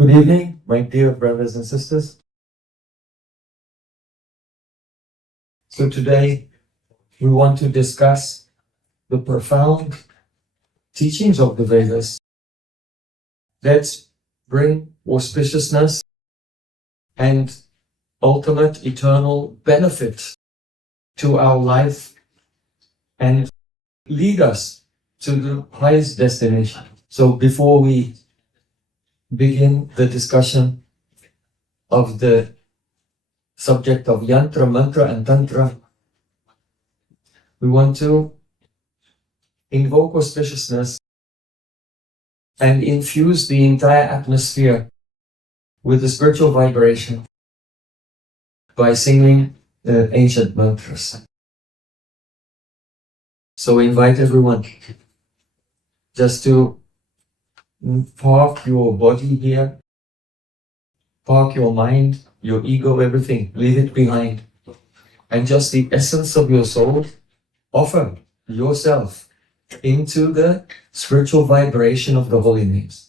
Good evening, my dear brothers and sisters. So today we want to discuss the profound teachings of the Vedas that bring auspiciousness and ultimate eternal benefit to our life and lead us to the highest destination. So before we begin the discussion of the subject of Yantra, Mantra and Tantra, we want to invoke auspiciousness and infuse the entire atmosphere with the spiritual vibration by singing ancient mantras. So we invite everyone just to park your body here, park your mind, your ego, everything, leave it behind. And just the essence of your soul, offer yourself into the spiritual vibration of the holy names.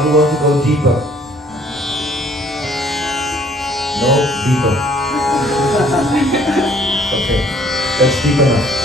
Now we want to go deeper. No, deeper. Okay, that's deep enough.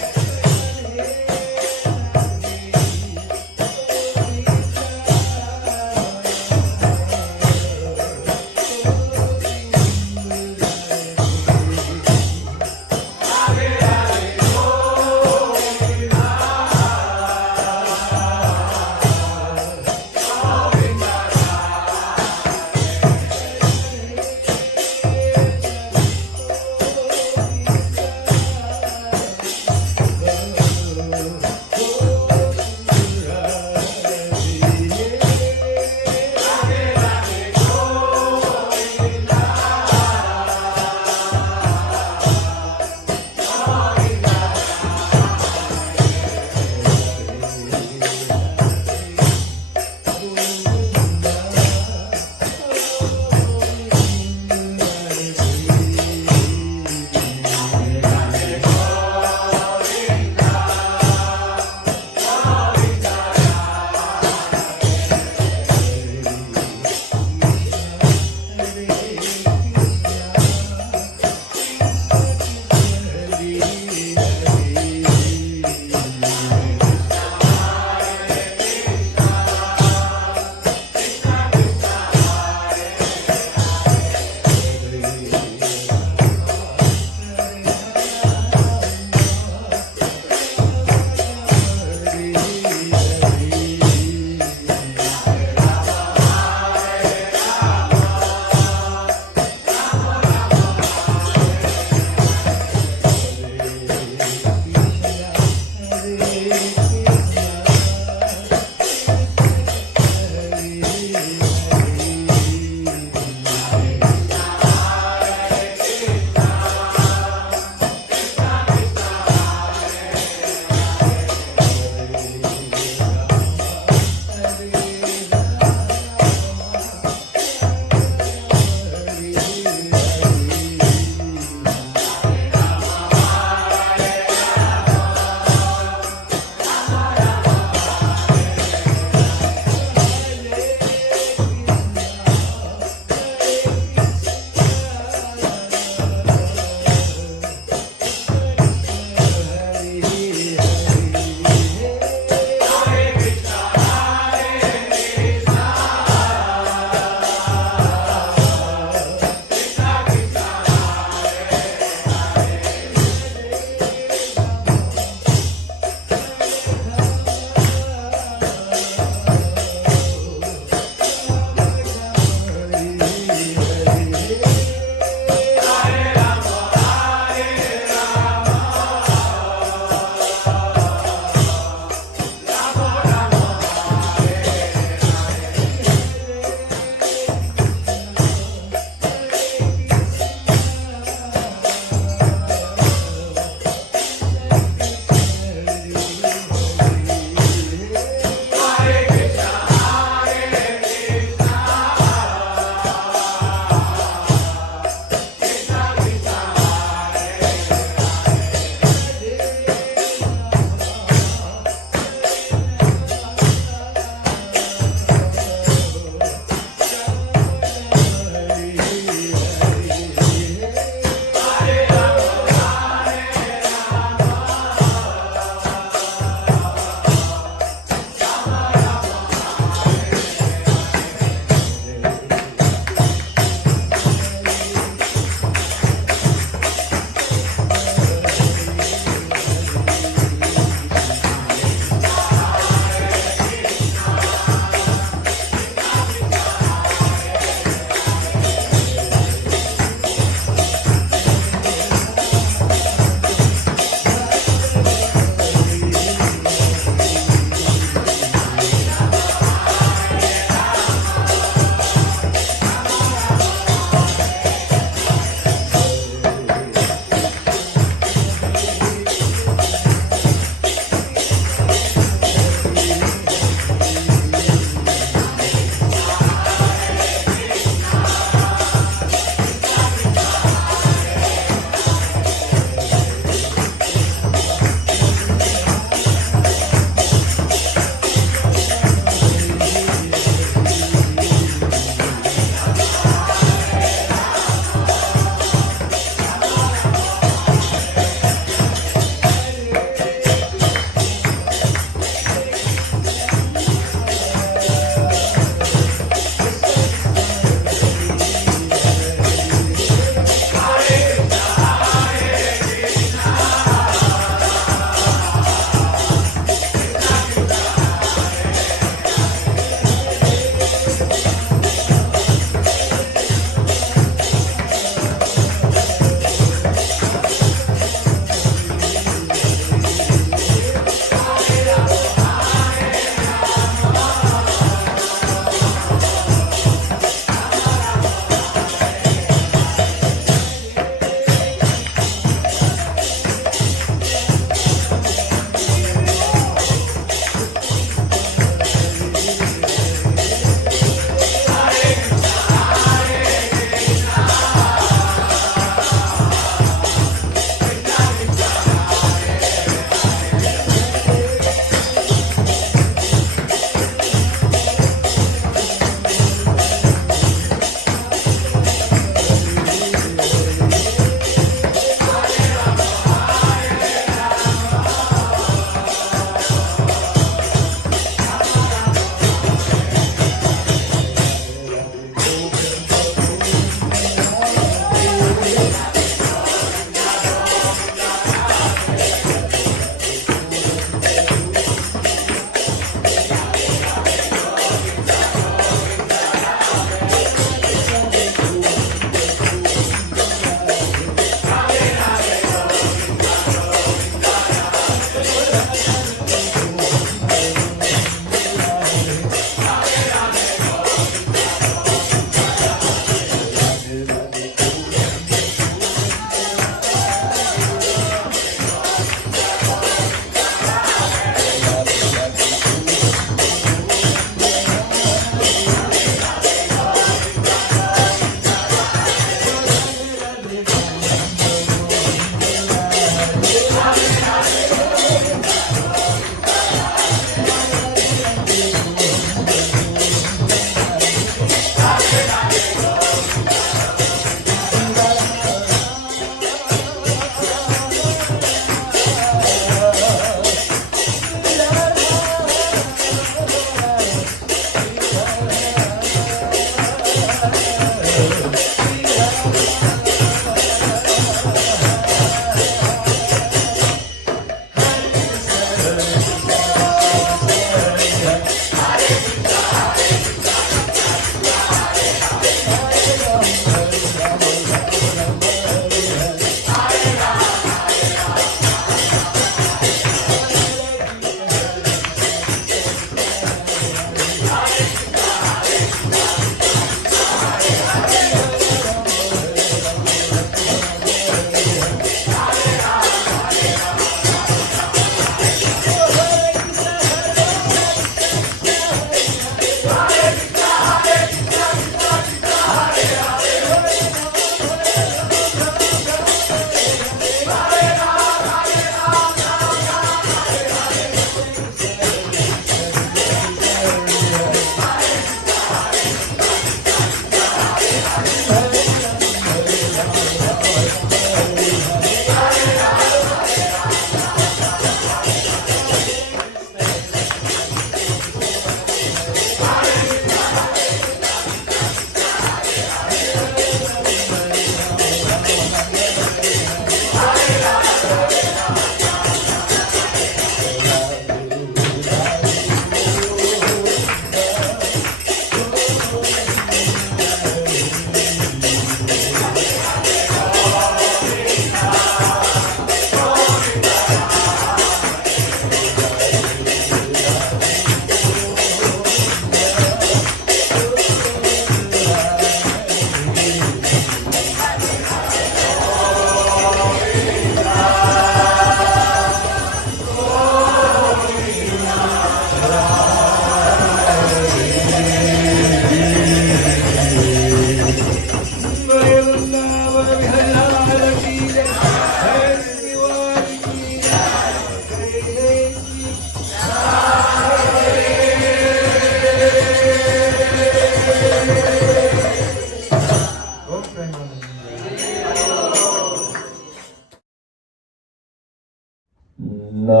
Nama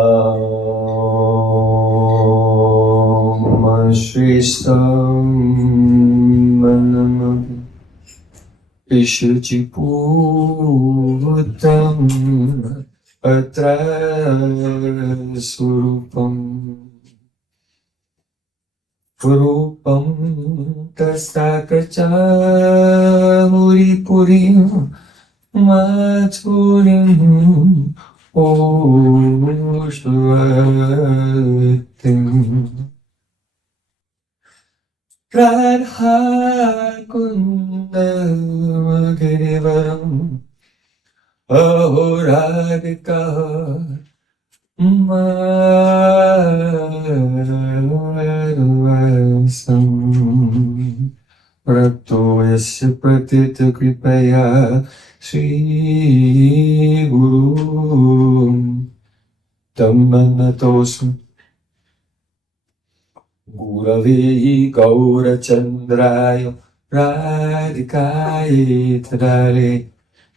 Shristam Manam Ishuchiputam Atra Surupam Purupam Tastakracha Muripurim Mathurim Oshvatim Radha Kundamagirivaram Ahoradika Madhuvasam Prato Yasya Pratita Kripaya Sri Guru Tammanatosam Gurave Gaura Chandraya Radhikaya Tadale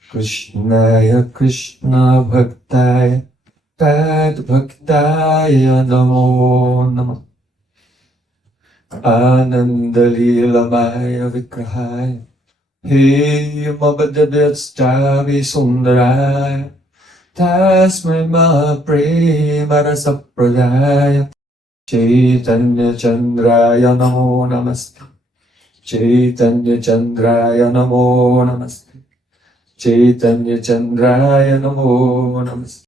Krishnaya Krishna Bhaktaya Tad Bhaktaya Namo Namah Ananda Leelamaya Vigrahaya He Mabadavyatstavi Sundaraya Tasmai Mahaprema Rasa Pradaya Chaitanya Chandraya Namo Namaste Chaitanya Chandraya Namo Namaste Chaitanya Chandraya Namo Namaste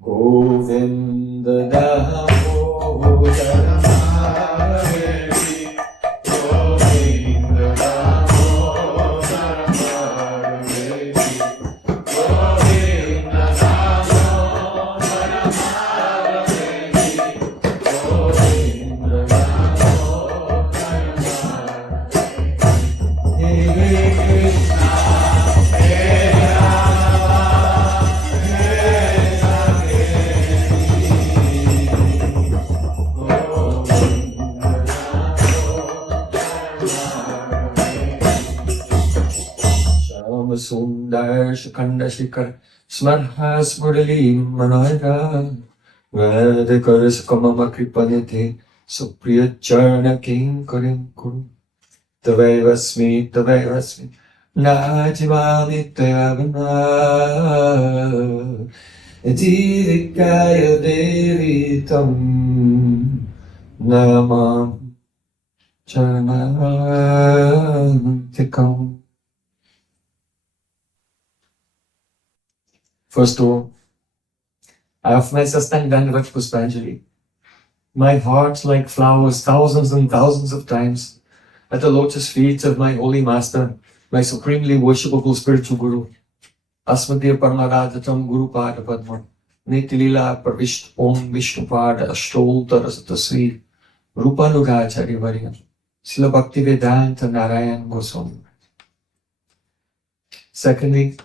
Govinda Damodara Hari Govinda Damodara Hari Govinda Damodara Hari Govinda Damodara Hari Krishna Sundar Shikanda Shikar Smarhas Murali Manara Vedakaras Kamama Kripanite Supriya Charna King Karim Kuru Tavayvasmi Najivami Tayavana Etirikaya Devi Tam Namam Charnatikam. First of all, I offer my Sastang Dandavat Puspanjali. My heart like flowers thousands and thousands of times at the lotus feet of my holy master, my supremely worshipable spiritual guru. Asmadir Parmaradatam Guru Pada Padma Nitilila Pravisht Om Vishnu Pada Ashtol Tarastasvi Rupanugacharya Varya Sila Bhaktivedanta Narayan Goswami. Secondly,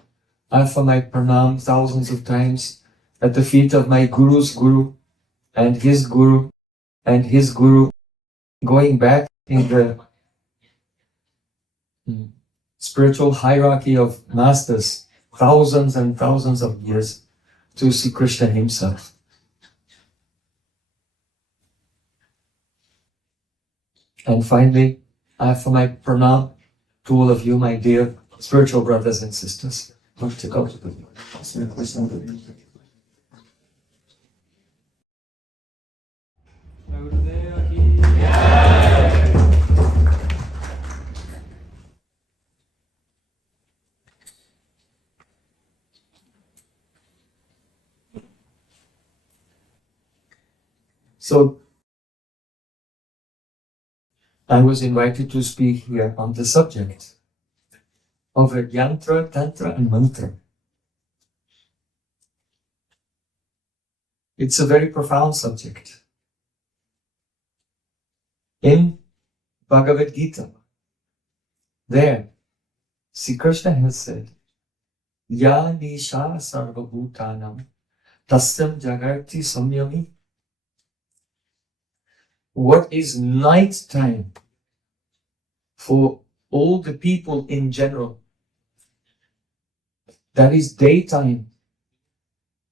I offer my pranam thousands of times at the feet of my guru's guru and his guru and his guru, going back in the spiritual hierarchy of masters thousands and thousands of years to Sri Krishna himself. And finally, I offer my pranam to all of you, my dear spiritual brothers and sisters. So, I was invited to speak here on the subject of Yantra, Tantra and Mantra. It's a very profound subject. In Bhagavad Gita, there, Sri Krishna has said, Ya Nisha Sarvabhutanam Tasyam Jagarti Samyami. What is night time for all the people in general. That is daytime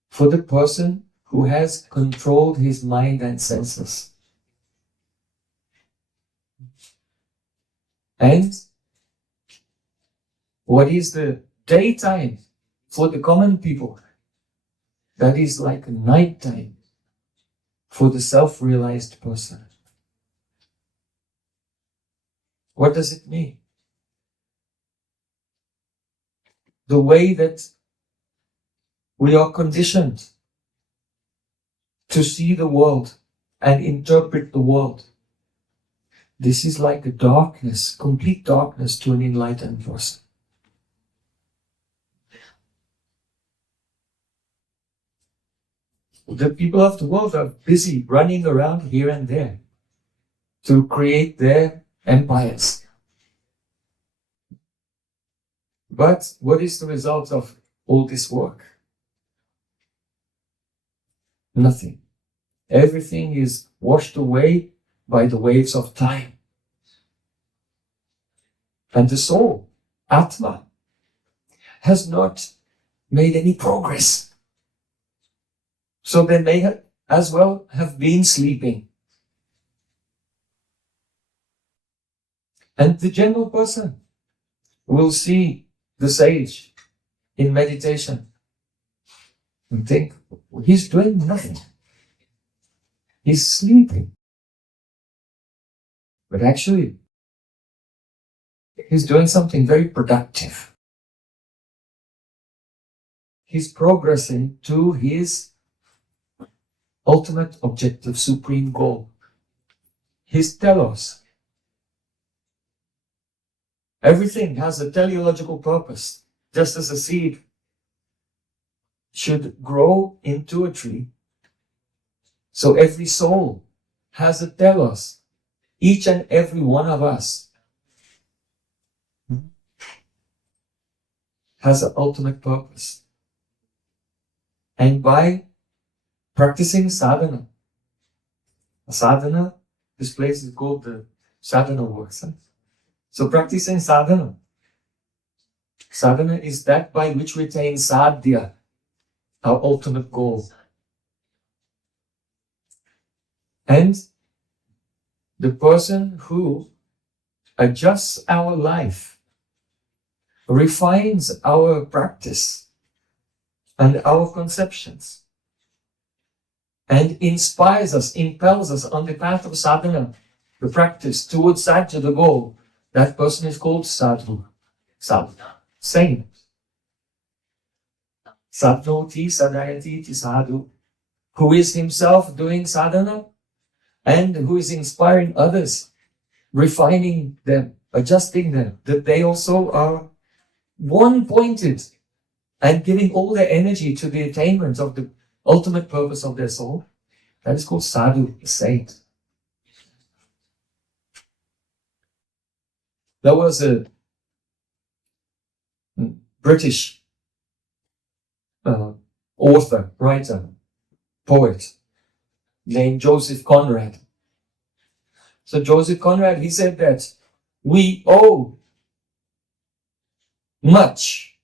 for the person who has controlled his mind and senses. And what is the daytime for the common people? That is like a nighttime for the self-realized person. What does it mean? The way that we are conditioned to see the world and interpret the world. This is like a darkness, complete darkness to an enlightened person. The people of the world are busy running around here and there to create their empires. But what is the result of all this work? Nothing. Everything is washed away by the waves of time. And the soul, Atma, has not made any progress. So they may as well have been sleeping. And the general person will see the sage in meditation and think, he's doing nothing. He's sleeping. But actually, he's doing something very productive. He's progressing to his ultimate objective, supreme goal. His telos. Everything has a teleological purpose. Just as a seed should grow into a tree, so every soul has a telos. Each and every one of us has an ultimate purpose. And by practicing sadhana, this place is called the sadhana works. So practicing sadhana is that by which we attain sadhya, our ultimate goal. And the person who adjusts our life, refines our practice and our conceptions, and inspires us, impels us on the path of sadhana, the practice towards sadhya, the goal, that person is called sadhu. Saint. Sadhnoti sadayati ti sadhu, who is himself doing sadhana and who is inspiring others, refining them, adjusting them, that they also are one-pointed and giving all their energy to the attainment of the ultimate purpose of their soul. That is called sadhu, the saint. There was a British author, writer, poet named Joseph Conrad. So Joseph Conrad, he said that we owe much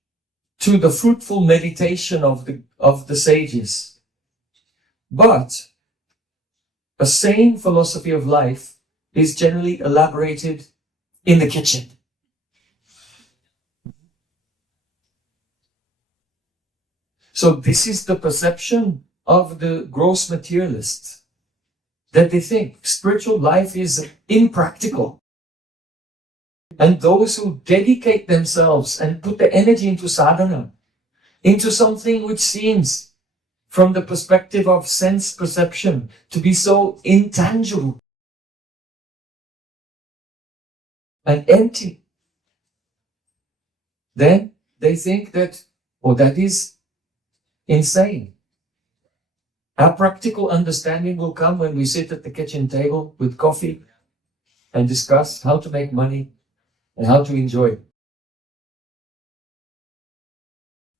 to the fruitful meditation of the sages. But a sane philosophy of life is generally elaborated in the kitchen. So this is the perception of the gross materialists, that they think spiritual life is impractical. And those who dedicate themselves and put the energy into sadhana, into something which seems, from the perspective of sense perception, to be so intangible and empty, then they think that, that is insane. Our practical understanding will come when we sit at the kitchen table with coffee and discuss how to make money and how to enjoy it.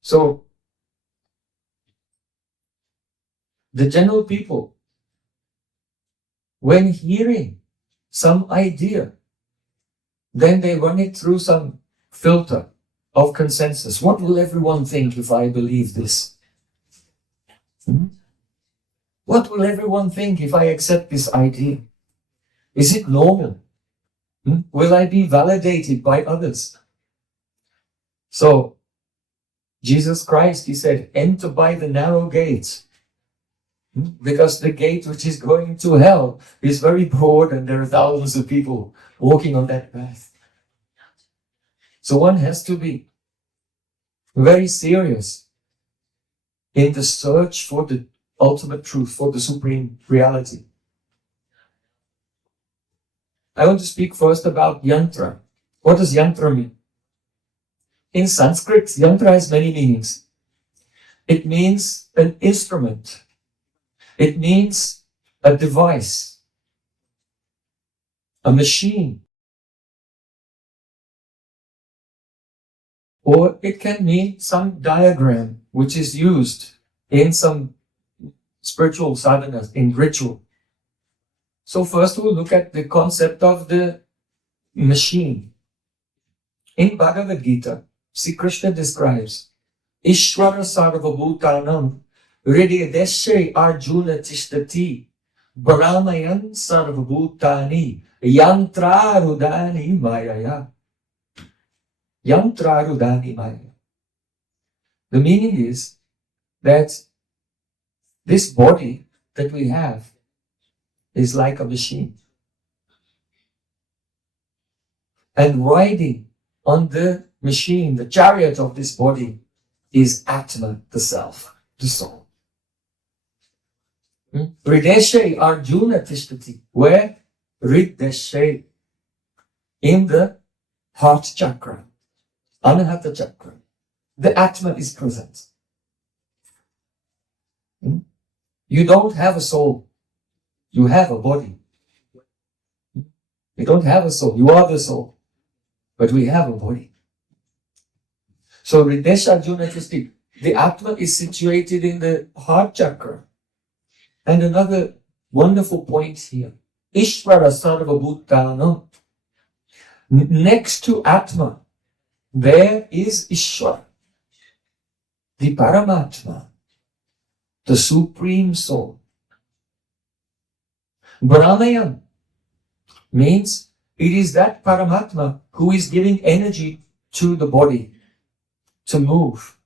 So, the general people, when hearing some idea then they run it through some filter of consensus. What will everyone think if I believe this? What will everyone think if I accept this idea? Is it normal? Will I be validated by others? So, Jesus Christ, he said, enter by the narrow gate. Because the gate which is going to hell is very broad and there are thousands of people walking on that path. So one has to be very serious in the search for the ultimate truth, for the supreme reality. I want to speak first about Yantra. What does Yantra mean? In Sanskrit, Yantra has many meanings. It means an instrument. It means a device, a machine. Or it can mean some diagram which is used in some spiritual sadhanas, in ritual. So first we'll look at the concept of the machine. In Bhagavad Gita, Sri Krishna describes Ishvara Sarvabhutanam Hridayadeshe Arjuna Tishtati Brahmayan Sarvabhutani Yantrarudani Mayaya. Yantrarudani Mayaya. The meaning is that this body that we have is like a machine. And riding on the machine, the chariot of this body, is Atma, the self, the soul. Hrideshe Arjuna Tishtati. Where? Hrideshe. In the heart chakra, Anahata chakra. The Atma is present. You don't have a soul. You have a body. You don't have a soul. You are the soul. But we have a body. So Hrideshe Arjuna Tishtati. The Atma is situated in the heart chakra. And another wonderful point here. Ishvara Sarvabhutanam. Next to Atma, there is Ishvara, the Paramatma, the Supreme Soul. Brahmayam means it is that Paramatma who is giving energy to the body to move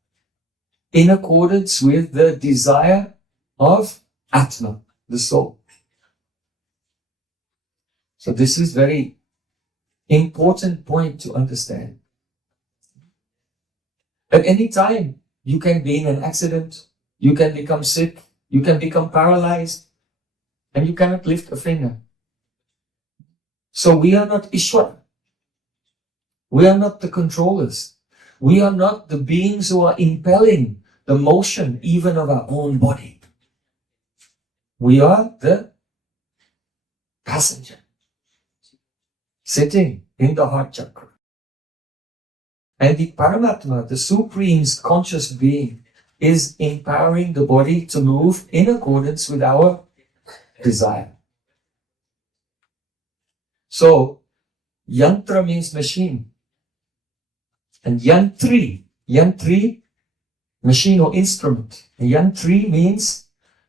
in accordance with the desire of Atma, the soul. So this is very important point to understand. At any time, you can be in an accident, you can become sick, you can become paralyzed, and you cannot lift a finger. So we are not Ishwara. We are not the controllers. We are not the beings who are impelling the motion even of our own body. We are the passenger, sitting in the heart chakra. And the Paramatma, the Supreme conscious being, is empowering the body to move in accordance with our desire. So, Yantra means machine. And Yantri, machine or instrument. And Yantri means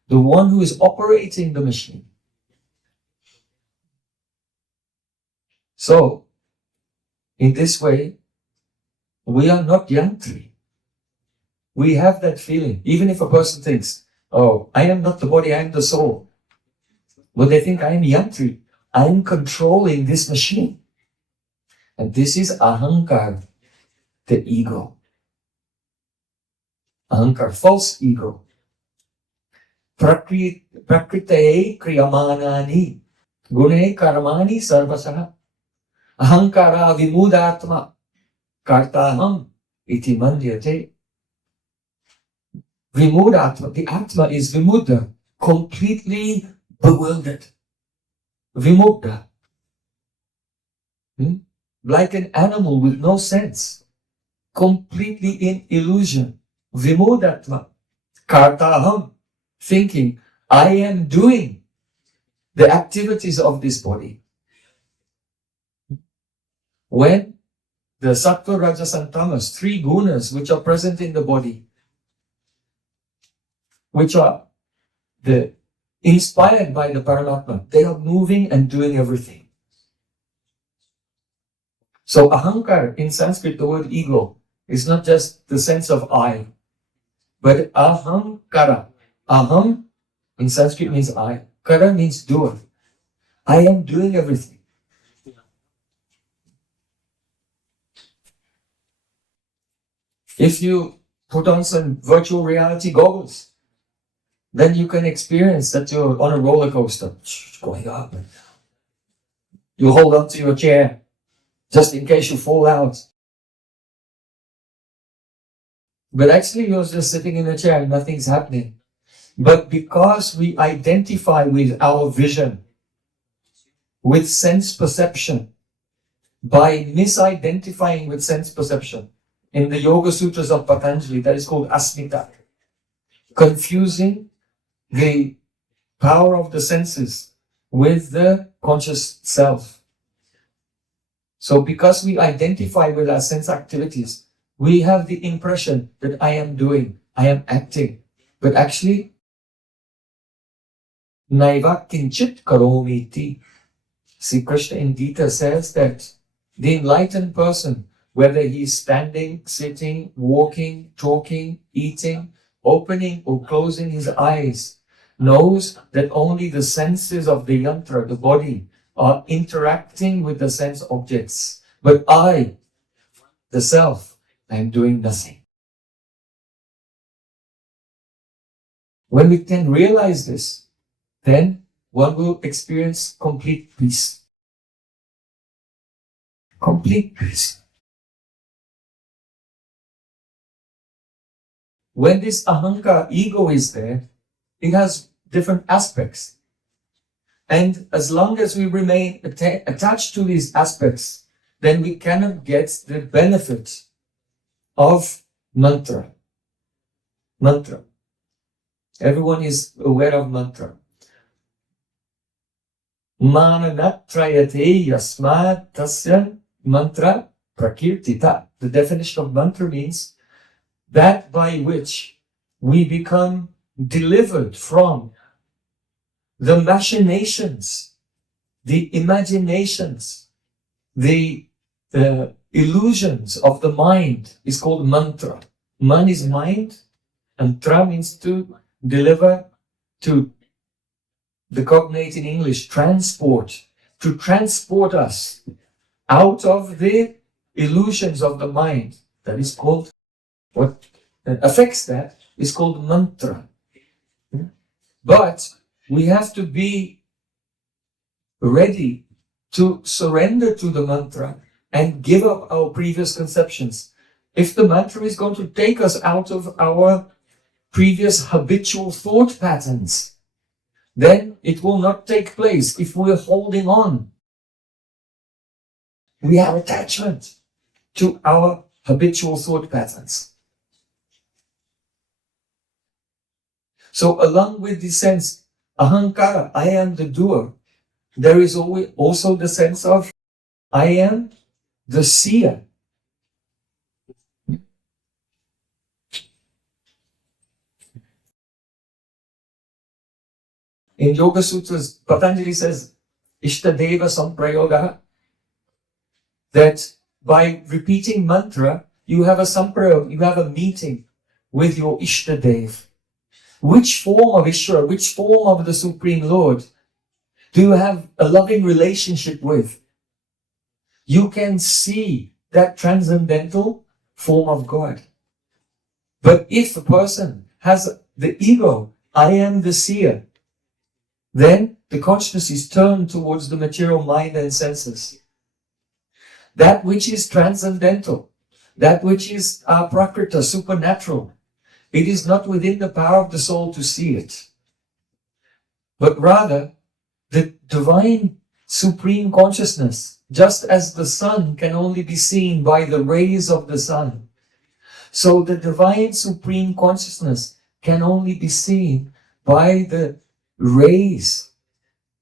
the one who is operating the machine. So, in this way, we are not Yantri. We have that feeling. Even if a person thinks, oh, I am not the body, I am the soul. Well, they think I am Yantri. I am controlling this machine. And this is Ahankar, the ego. Ahankar, false ego. Prakritaye kriyamanani gune karmani sarvasaha ahankara vimudatma kartaham iti mandyate. Vimudatma, the Atma is vimuddha, completely bewildered. Vimugdha. Like an animal with no sense, completely in illusion. Vimudatma, kartaham, thinking, I am doing the activities of this body. When the Sattva, Rajas and Tamas, three gunas which are present in the body, which are inspired by the Paramatma, they are moving and doing everything. So ahankar, in Sanskrit, the word ego, is not just the sense of I, but ahamkara. Aham in Sanskrit means I. Kara means doer. I am doing everything. If you put on some virtual reality goggles, then you can experience that you're on a roller coaster, going up. You hold on to your chair, just in case you fall out. But actually you're just sitting in a chair and nothing's happening. But because we identify with our vision, with sense perception, by misidentifying with sense perception, in the Yoga Sutras of Patanjali, that is called asmita, confusing the power of the senses with the conscious self. So because we identify with our sense activities, we have the impression that I am doing, I am acting. But actually, naiva kinchit karomiti. See, Krishna in Gita says that the enlightened person, whether he is standing, sitting, walking, talking, eating, opening or closing his eyes, knows that only the senses of the yantra, the body, are interacting with the sense objects. But I, the self, I am doing nothing. When we can realize this, then one will experience complete peace. Complete peace. When this ahankara, ego is there, it has different aspects. And as long as we remain attached to these aspects, then we cannot get the benefit of mantra. Mantra. Everyone is aware of mantra. Mananatrayate yasmat tasya mantra prakirtita. The definition of mantra means that by which we become delivered from the machinations, the imaginations, the illusions of the mind is called mantra. Man is mind, and tra means to deliver, to the cognate in English, transport, to transport us out of the illusions of the mind. That is called, what affects that is called mantra. But we have to be ready to surrender to the mantra and give up our previous conceptions. If the mantra is going to take us out of our previous habitual thought patterns, then it will not take place if we're holding on. We have attachment to our habitual thought patterns. So along with the sense, ahankara, I am the doer, there is also the sense of I am the seer. In Yoga Sutras, Patanjali says, Ishtadeva samprayoga, that by repeating mantra, you have a samprayoga, you have a meeting with your Ishtadev. Which form of Ishvara, which form of the Supreme Lord do you have a loving relationship with? You can see that transcendental form of God. But if a person has the ego, I am the seer, then the consciousness is turned towards the material mind and senses. That which is transcendental, that which is prakrita, supernatural, it is not within the power of the soul to see it. But rather, the divine supreme consciousness, just as the sun can only be seen by the rays of the sun, so the divine supreme consciousness can only be seen by the rays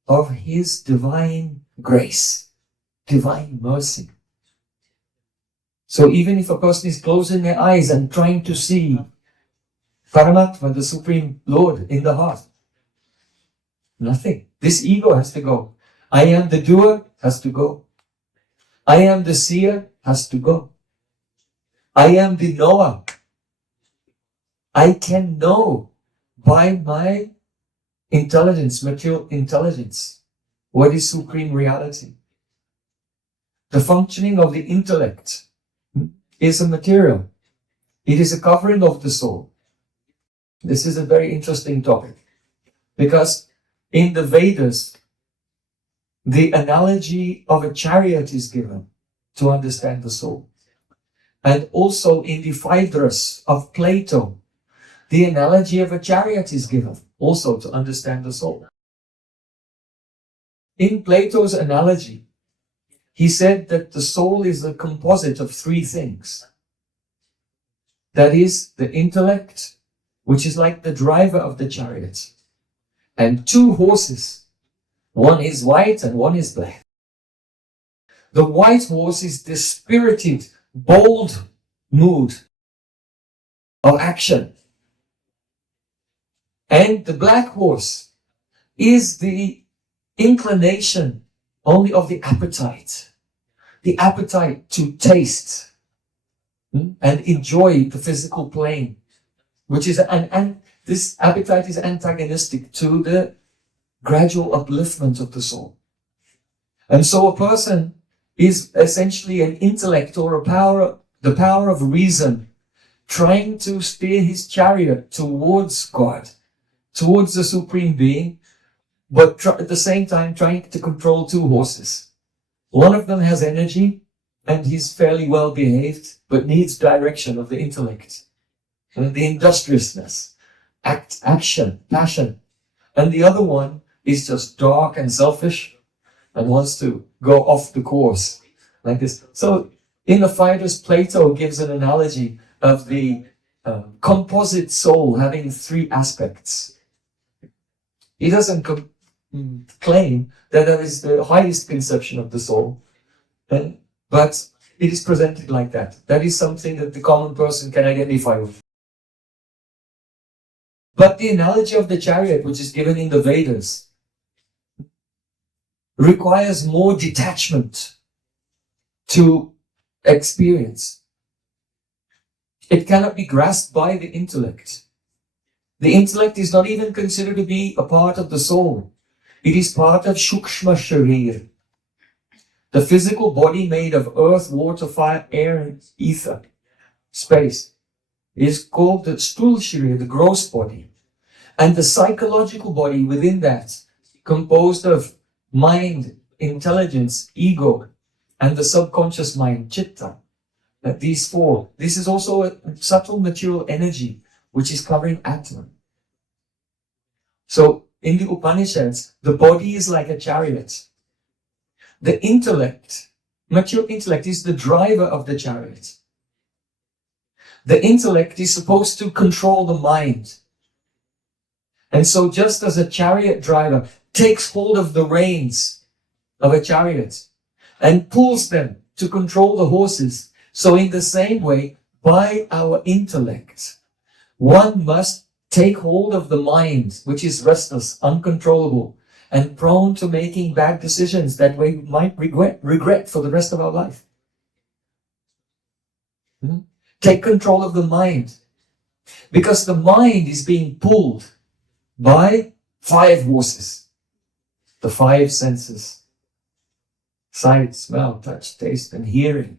of his divine grace, divine mercy. So even if a person is closing their eyes and trying to see Paramatma, the Supreme Lord, in the heart, nothing. This ego has to go. I am the doer has to go. I am the seer has to go. I am the knower. I can know by my intelligence, material intelligence, what is supreme reality. The functioning of the intellect is a material. It is a covering of the soul. This is a very interesting topic because in the Vedas, the analogy of a chariot is given to understand the soul. And also in the Phaedrus of Plato, the analogy of a chariot is given also to understand the soul. In Plato's analogy, he said that the soul is a composite of three things. That is the intellect, which is like the driver of the chariot, and two horses. One is white and one is black. The white horse is the spirited, bold mood of action. And the black horse is the inclination only of the appetite to taste and enjoy the physical plane, which is, and this appetite is antagonistic to the gradual upliftment of the soul. And so a person is essentially an intellect or the power of reason, trying to steer his chariot towards God, towards the Supreme Being, but at the same time trying to control two horses. One of them has energy and he's fairly well behaved, but needs direction of the intellect and the industriousness, action, passion. And the other one is just dark and selfish and wants to go off the course like this. So in the Phaedrus, Plato gives an analogy of the composite soul having three aspects. He doesn't claim that that is the highest conception of the soul, but it is presented like that. That is something that the common person can identify with. But the analogy of the chariot, which is given in the Vedas, requires more detachment to experience. It cannot be grasped by the intellect. The intellect is not even considered to be a part of the soul. It is part of Shukshma Sharir, the physical body made of earth, water, fire, air, and ether, space. It is called the Sthul Sharir, the gross body. And the psychological body within that, composed of mind, intelligence, ego, and the subconscious mind, chitta. These four. This is also a subtle material energy which is covering Atman. So in the Upanishads, the body is like a chariot. The intellect, material intellect, is the driver of the chariot. The intellect is supposed to control the mind. And so just as a chariot driver takes hold of the reins of a chariot and pulls them to control the horses, so in the same way, by our intellect, one must take hold of the mind, which is restless, uncontrollable, and prone to making bad decisions that we might regret for the rest of our life. Take control of the mind, because the mind is being pulled by 5 horses, the 5 senses: sight, smell, touch, taste, and hearing.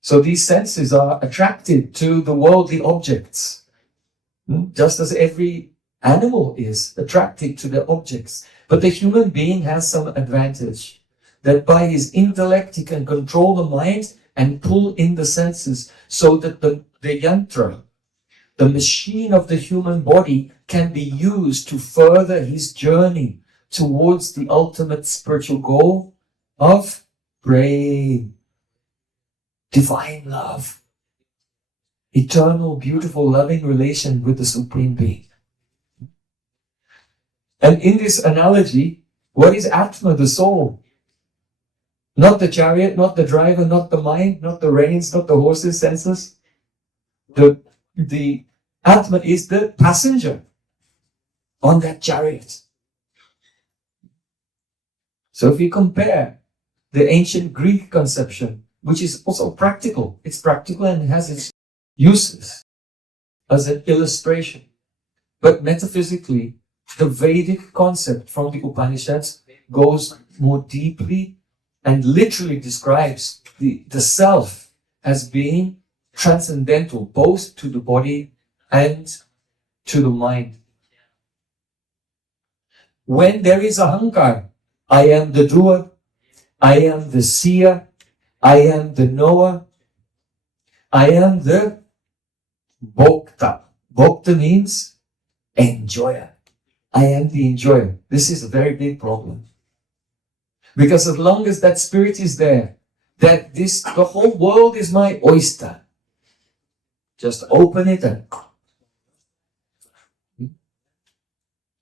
So these senses are attracted to the worldly objects, just as every animal is attracted to the objects. But the human being has some advantage, that by his intellect he can control the mind and pull in the senses, so that the yantra, the machine of the human body, can be used to further his journey towards the ultimate spiritual goal of Prem, divine love, eternal, beautiful, loving relation with the Supreme Being. And in this analogy, what is Atma, the soul? Not the chariot, not the driver, not the mind, not the reins, not the horses, senses. The Atma is the passenger on that chariot. So if you compare the ancient Greek conception, which is also practical, it's practical and has its uses as an illustration. But metaphysically, the Vedic concept from the Upanishads goes more deeply and literally describes the self as being transcendental, both to the body and to the mind. When there is ahankar, I am the doer, I am the seer, I am the knower, I am the bhokta. Bhokta means enjoyer. I am the enjoyer. This is a very big problem. Because as long as that spirit is there, that the whole world is my oyster. Just open it and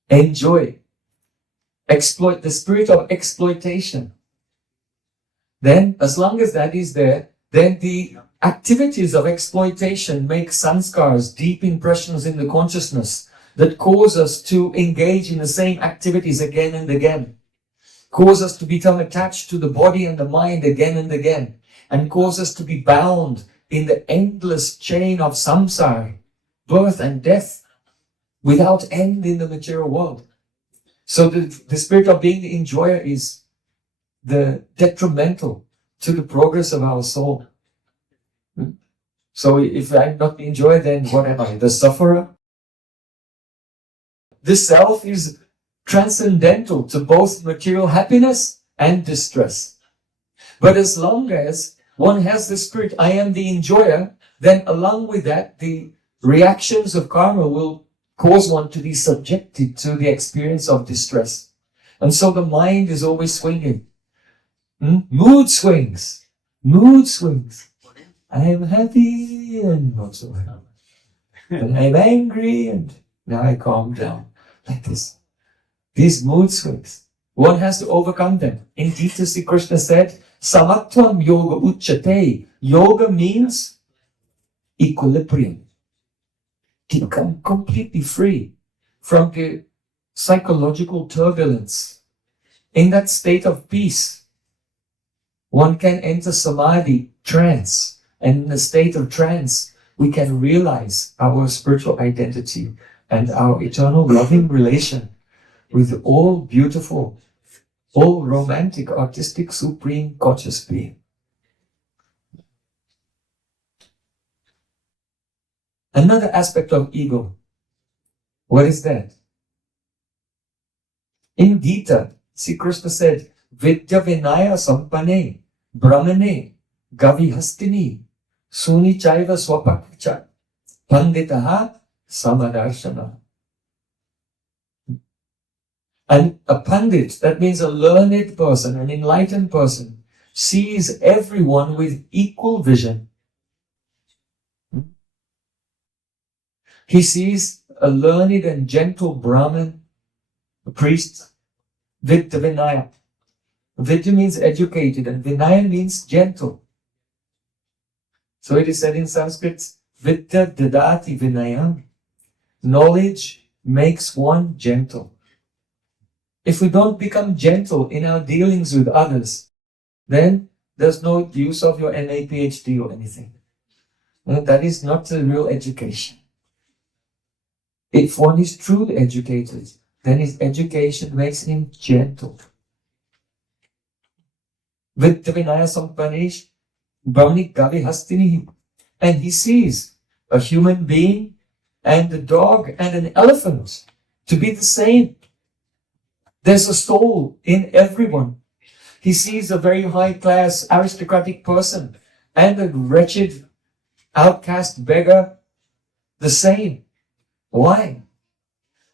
enjoy. Exploit the spirit of exploitation. Then, as long as that is there, then the activities of exploitation make sanskars, deep impressions in the consciousness that cause us to engage in the same activities again and again. Cause us to become attached to the body and the mind again and again. And cause us to be bound in the endless chain of samsara, birth and death, without end in the material world. So the spirit of being the enjoyer is the detrimental to the progress of our soul. So if I'm not the enjoyer, then what am I? The sufferer? The self is transcendental to both material happiness and distress. But as long as one has the spirit, I am the enjoyer, then along with that, the reactions of karma will cause one to be subjected to the experience of distress. And so the mind is always swinging. Mood swings. Mood swings. I am happy and not so happy. And I'm angry and now I calm down. Like this. These mood swings. One has to overcome them. In Gita, Sri Krishna said, Samatvam yoga uchate. Yoga means equilibrium. To become completely free from the psychological turbulence. In that state of peace, one can enter samadhi, trance. And in a state of trance, we can realize our spiritual identity and our eternal loving relation with the all beautiful, all romantic, artistic, supreme conscious being. Another aspect of ego. What is that? In Gita, Sri Krishna said, Vidya Vinaya Sampane, Brahmane, Gavihastini, Suni Chaiva Swapakcha, Panditaha Samadarshana. And a pandit, that means a learned person, an enlightened person, sees everyone with equal vision. He sees a learned and gentle Brahmin, a priest, Vidya Vinaya. Vidya means educated and Vinaya means gentle. So it is said in Sanskrit, Vidya dadati Vinaya. Knowledge makes one gentle. If we don't become gentle in our dealings with others, then there's no use of your MA, PhD or anything. That is not a real education. If one is truly educated, then his education makes him gentle. Vidya Vinaya Sampanesh, Brahmani Gavi Hastini. And he sees a human being and a dog and an elephant to be the same. There's a soul in everyone. He sees a very high-class aristocratic person and a wretched outcast beggar the same. Why?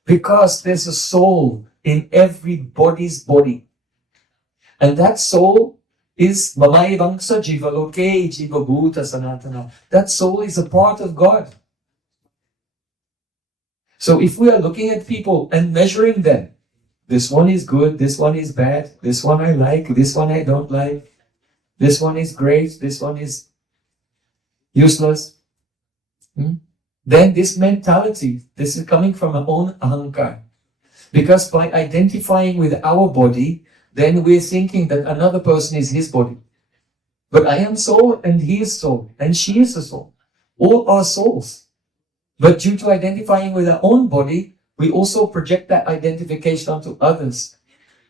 Because there's a soul in everybody's body. And that soul is Mamai Vangsa Jiva Loke Jiva Bhuta Sanatana. That soul is a part of God. So if we are looking at people and measuring them, this one is good, this one is bad, this one I like, this one I don't like, This one is great, this one is useless. Then this mentality, this is coming from our own ahankar. Because by identifying with our body, then we're thinking that another person is his body. But I am soul and he is soul and she is a soul. All are souls. But due to identifying with our own body, we also project that identification onto others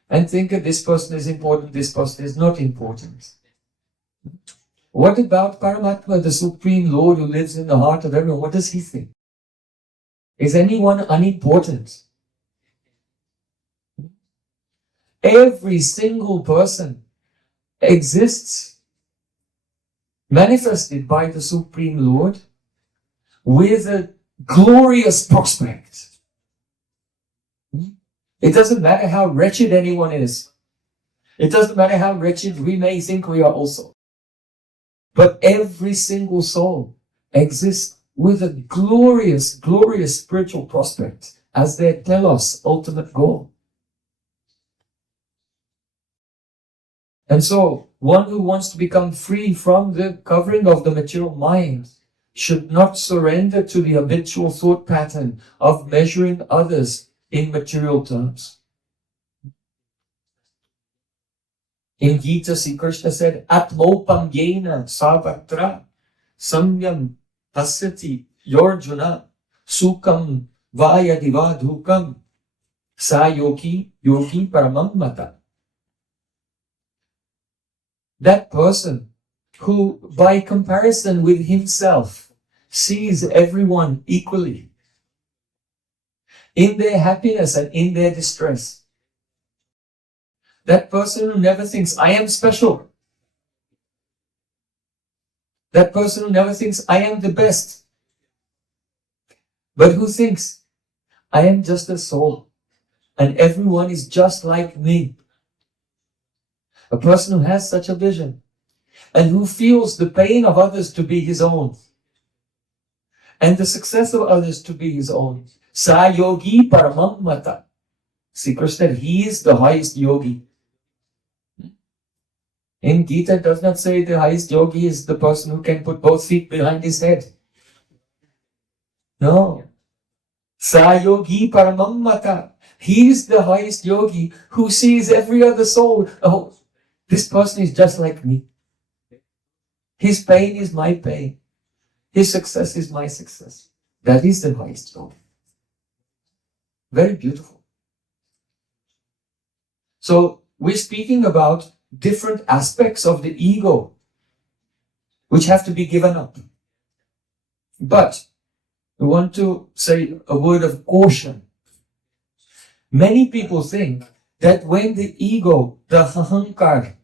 and think that this person is important, this person is not important. What about Paramatma, the Supreme Lord who lives in the heart of everyone? What does he think? Is anyone unimportant? Every single person exists manifested by the Supreme Lord with a glorious prospect. It doesn't matter how wretched anyone is. It doesn't matter how wretched we may think we are also. But every single soul exists with a glorious, glorious spiritual prospect as their telos, ultimate goal. And so, one who wants to become free from the covering of the material mind should not surrender to the habitual thought pattern of measuring others in material terms. In Gita, Sri Krishna said, Atmopam yena sarvatra samyam pasyati yorjuna sukam vayadiva dhukam sa yogi paramam mata. That person who, by comparison with himself, sees everyone equally in their happiness and in their distress. That person who never thinks, I am special. That person who never thinks, I am the best. But who thinks, I am just a soul and everyone is just like me. A person who has such a vision and who feels the pain of others to be his own and the success of others to be his own. Sa yogi paramam mata. Sri Krishna said, he is the highest yogi. In Gita, it does not say the highest yogi is the person who can put both feet behind his head. No. Sa yogi paramam mata. He is the highest yogi who sees every other soul. Oh, this person is just like me. His pain is my pain. His success is my success. That is the highest yogi. Very beautiful. So, we're speaking about different aspects of the ego which have to be given up. But we want to say a word of caution. Many people think that when the ego, the ahankar,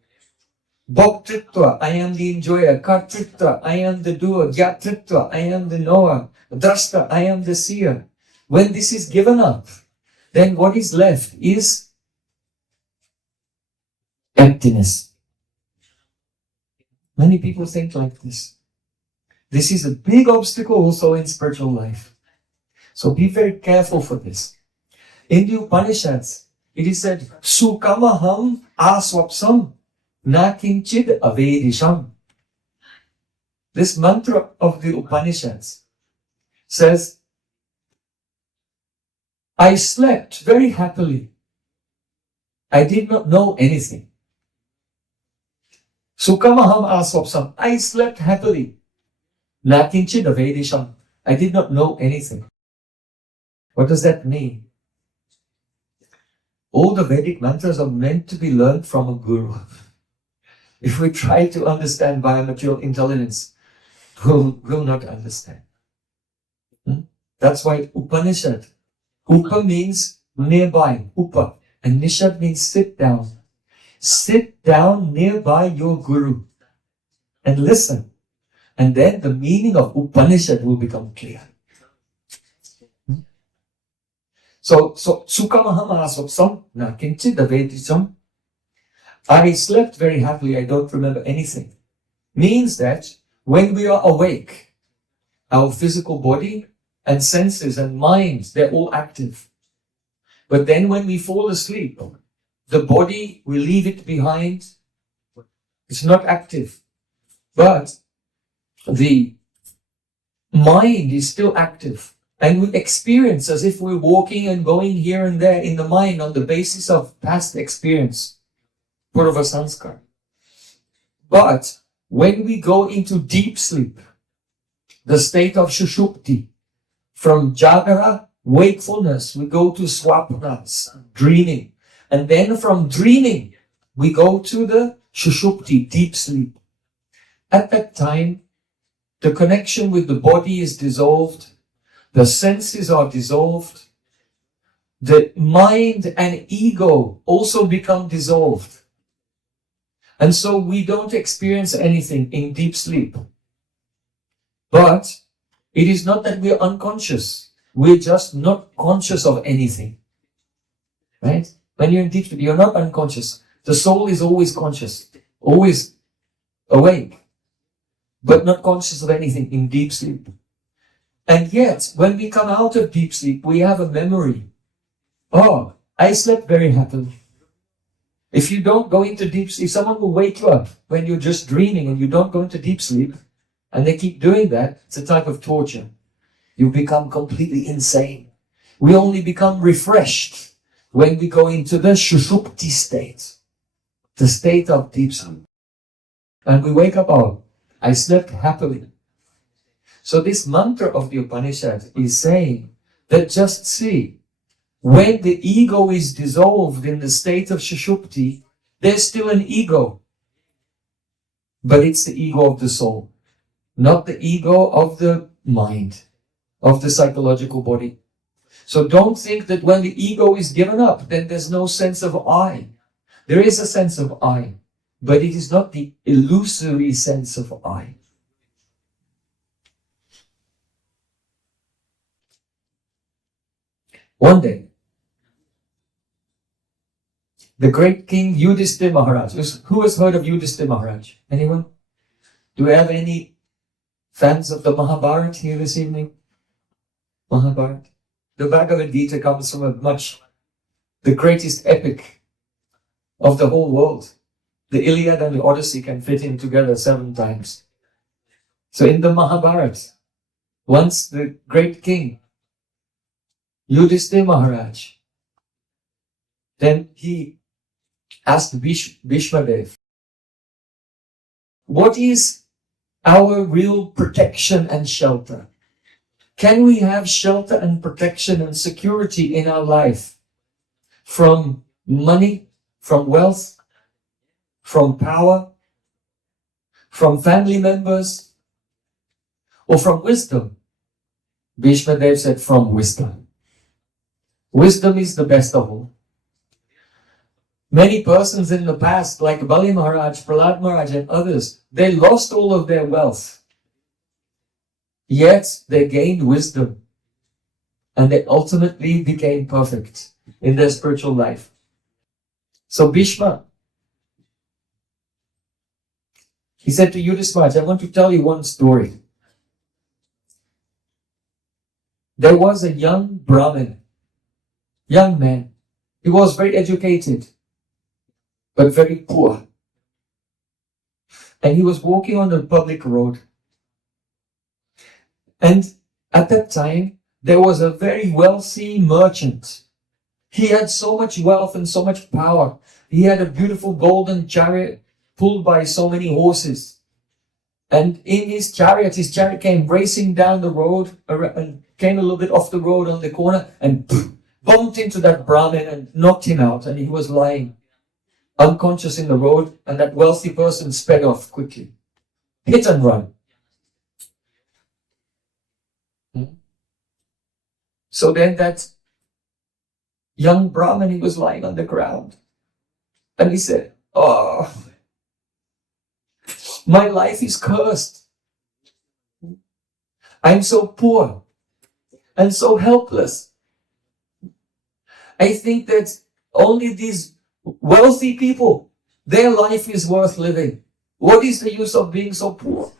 bhoktritva, I am the enjoyer, kartritva, I am the doer, gyatritva, I am the knower, drashta, I am the seer, when this is given up, then what is left is emptiness. Many people think like this. This is a big obstacle also in spiritual life. So be very careful for this. In the Upanishads, it is said, Sukamaham aswapsam na kinchid avedisham. This mantra of the Upanishads says, I slept very happily. I did not know anything. Sukamaham aswapsam. I slept happily. Na kinchid avedisham. I did not know anything. What does that mean? All the Vedic mantras are meant to be learned from a guru. If we try to understand biomaterial intelligence, we'll not understand. That's why Upanishad. Upa means nearby. Upa. And Nishad means sit down. Sit down nearby your guru and listen. And then the meaning of Upanishad will become clear. So Sukamaham aswapsam na kinchid avedisham. I slept very happily, I don't remember anything. Means that when we are awake, our physical body and senses and minds, they're all active. But then when we fall asleep, the body, we leave it behind It's not active. But the mind is still active. And we experience as if we're walking and going here and there in the mind on the basis of past experience, purva sanskar. But when we go into deep sleep, the state of shushupti, from jagara, wakefulness, we go to swapnas, dreaming. And then from dreaming, we go to the shushupti, deep sleep. At that time, the connection with the body is dissolved. The senses are dissolved. The mind and ego also become dissolved. And so we don't experience anything in deep sleep. But it is not that we're unconscious. We're just not conscious of anything. Right? When you're in deep sleep, you're not unconscious. The soul is always conscious, always awake, but not conscious of anything in deep sleep. And yet, when we come out of deep sleep, we have a memory. Oh, I slept very happily. If you don't go into deep sleep, someone will wake you up when you're just dreaming and you don't go into deep sleep, and they keep doing that. It's a type of torture. You become completely insane. We only become refreshed when we go into the shushupti state, the state of deep sleep. And we wake up, oh, I slept happily. So this mantra of the Upanishad is saying that just see, when the ego is dissolved in the state of shushupti, there's still an ego. But it's the ego of the soul, not the ego of the mind, of the psychological body. So don't think that when the ego is given up, then there's no sense of I. There is a sense of I, but it is not the illusory sense of I. One day, the great king Yudhisthira Maharaj. Who has heard of Yudhisthira Maharaj? Anyone? Do we have any fans of the Mahabharata here this evening? Mahabharata. The Bhagavad Gita comes from the greatest epic of the whole world. The Iliad and the Odyssey can fit in together 7 times. So in the Mahabharata, once the great king Yudhisthira Maharaj, then he asked Bhishmadev, what is our real protection and shelter? Can we have shelter and protection and security in our life from money, from wealth, from power, from family members, or from wisdom? Bhishmadev said, from wisdom. Wisdom is the best of all. Many persons in the past, like Bali Maharaj, Prahlad Maharaj, and others, they lost all of their wealth. Yet they gained wisdom. And they ultimately became perfect in their spiritual life. So Bhishma, he said to Yudhisthira Maharaj, I want to tell you one story. There was a young Brahmin, young man. He was very educated, but very poor. And he was walking on the public road. And at that time, there was a very wealthy merchant. He had so much wealth and so much power. He had a beautiful golden chariot pulled by so many horses. And in his chariot came racing down the road and came a little bit off the road on the corner and bumped into that Brahmin and knocked him out. And he was lying unconscious in the road, and that wealthy person sped off quickly. Hit and run. So then that young Brahmin, he was lying on the ground. And he said, oh, my life is cursed. I'm so poor and so helpless. I think that only these wealthy people, their life is worth living. What is the use of being so poor?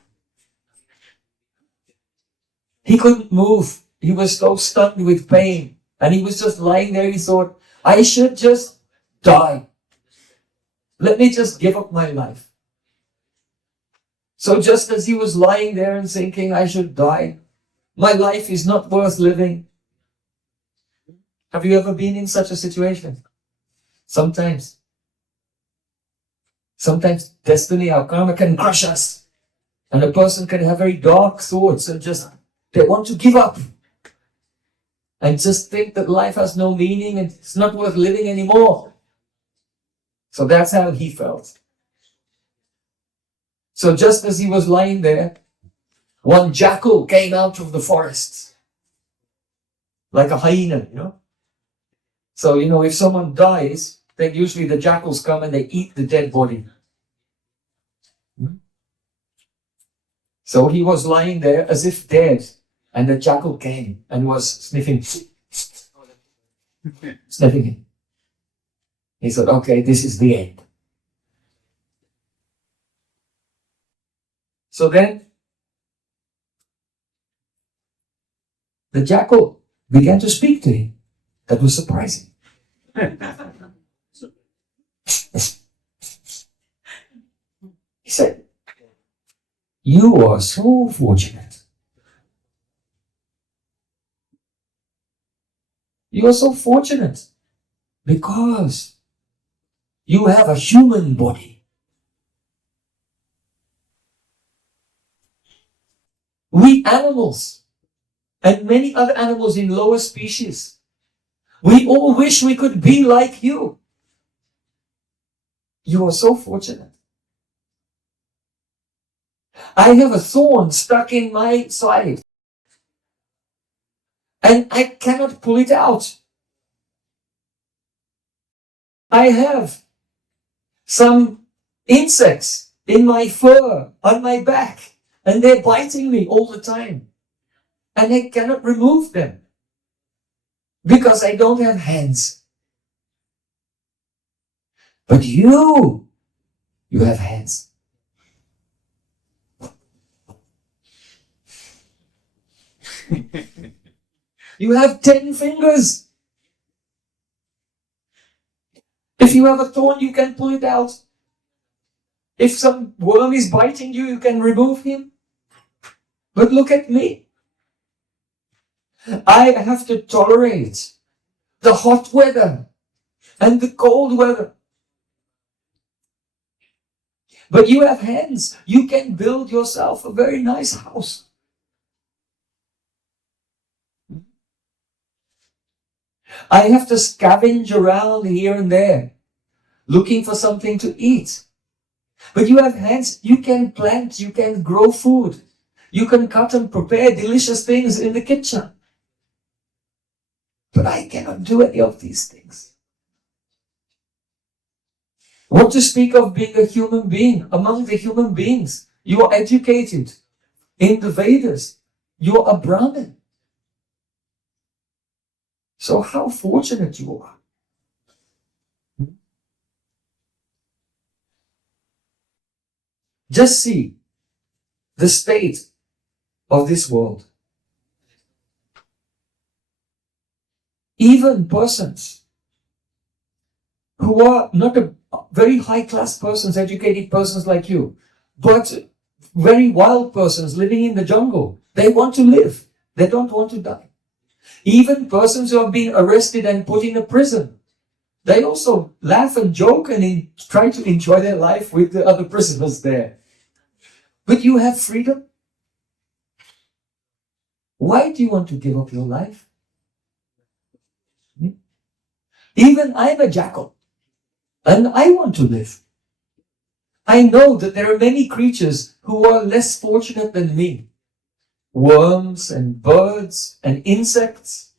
He couldn't move. He was so stunned with pain. And he was just lying there. He thought, I should just die. Let me just give up my life. So just as he was lying there and thinking, I should die, my life is not worth living. Have you ever been in such a situation? Sometimes destiny, our karma can crush us. And a person can have very dark thoughts and just, they want to give up. And just think that life has no meaning and it's not worth living anymore. So that's how he felt. So just as he was lying there, one jackal came out of the forest. Like a hyena, So, if someone dies, then usually the jackals come and they eat the dead body. So he was lying there as if dead, and the jackal came and was sniffing him. He said, okay, this is the end. So then, the jackal began to speak to him. That was surprising. He said, you are so fortunate. You are so fortunate because you have a human body. We animals and many other animals in lower species, we all wish we could be like you. You are so fortunate. I have a thorn stuck in my side and I cannot pull it out. I have some insects in my fur, on my back, and they're biting me all the time. And I cannot remove them because I don't have hands. But you have hands. You have 10 fingers. If you have a thorn, you can pull it out. If some worm is biting you, you can remove him. But look at me. I have to tolerate the hot weather and the cold weather. But you have hands. You can build yourself a very nice house. I have to scavenge around here and there, looking for something to eat. But you have hands. You can plant. You can grow food. You can cut and prepare delicious things in the kitchen. But I cannot do any of these things. What to speak of being a human being? Among the human beings, you are educated. In the Vedas, you are a Brahmin. So how fortunate you are. Just see the state of this world. Even persons who are not a very high-class persons, educated persons like you, but very wild persons living in the jungle, they want to live. They don't want to die. Even persons who have been arrested and put in a prison, they also laugh and joke and try to enjoy their life with the other prisoners there. But you have freedom. Why do you want to give up your life? Even I'm a jackal, and I want to live. I know that there are many creatures who are less fortunate than me. Worms and birds and insects.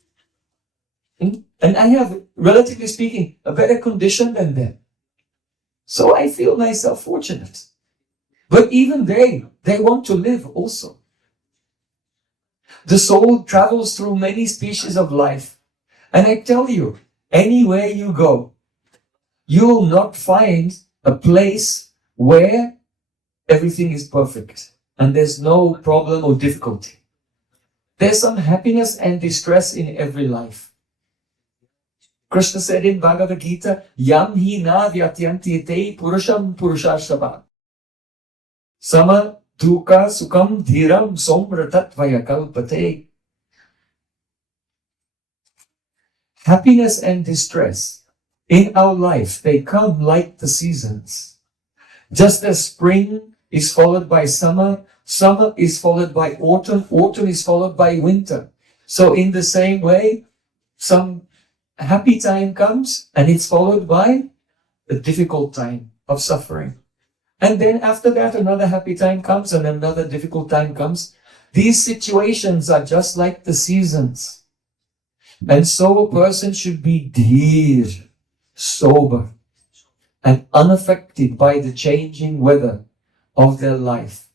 And I have, relatively speaking, a better condition than them. So I feel myself fortunate. But even they want to live also. The soul travels through many species of life. And I tell you, anywhere you go, you will not find a place where everything is perfect and there's no problem or difficulty. There's some happiness and distress in every life. Krishna said in Bhagavad Gita, Yam hi na vyatyanti te purusham purushashtava. Sama dukkha sukam dhiram somratattvaya kalpate. Happiness and distress in our life, they come like the seasons. Just as spring is followed by summer, summer is followed by autumn, autumn is followed by winter. So in the same way, some happy time comes and it's followed by a difficult time of suffering. And then after that, another happy time comes and another difficult time comes. These situations are just like the seasons. And so a person should be dhir, sober, and unaffected by the changing weather of their life.